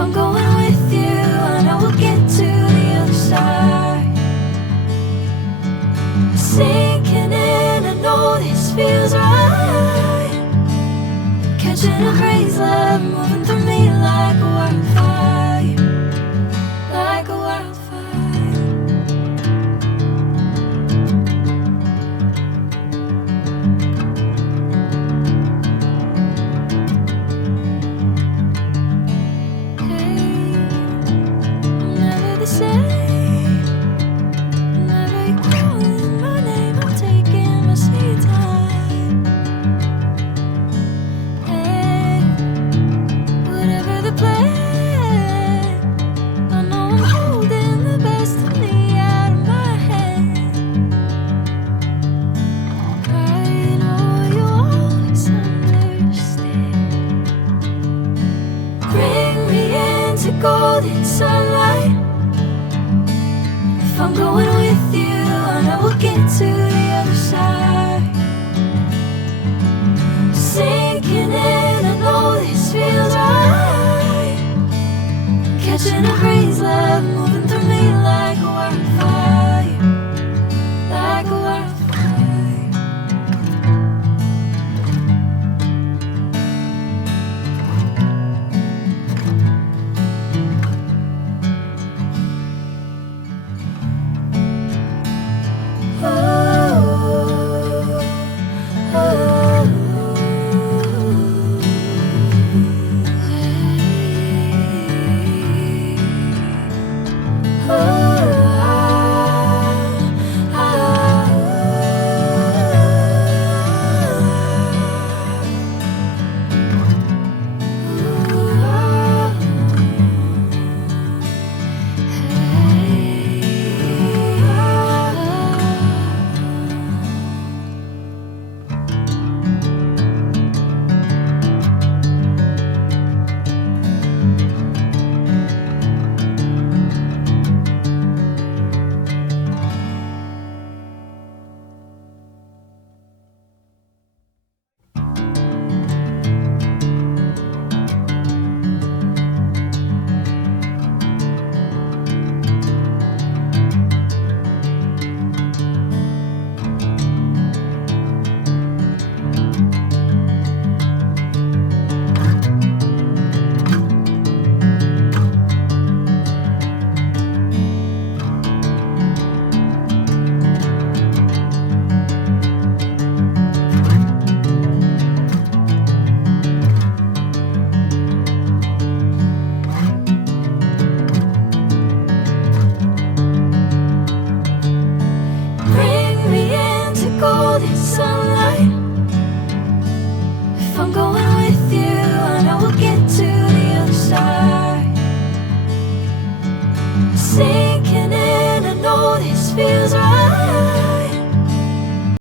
I'm going with you, I know we'll get to the other side. Sinking in, I know this feels right. Catching a breeze, love moving through me like a wildfire, like a wildfire. Golden sunlight. If I'm going with you, I know we'll get to the other side. Sinking in, I know this feels right. Catching a breeze, love moving through me like a wildfire, like a wildfire. Sinking in, I know this feels right.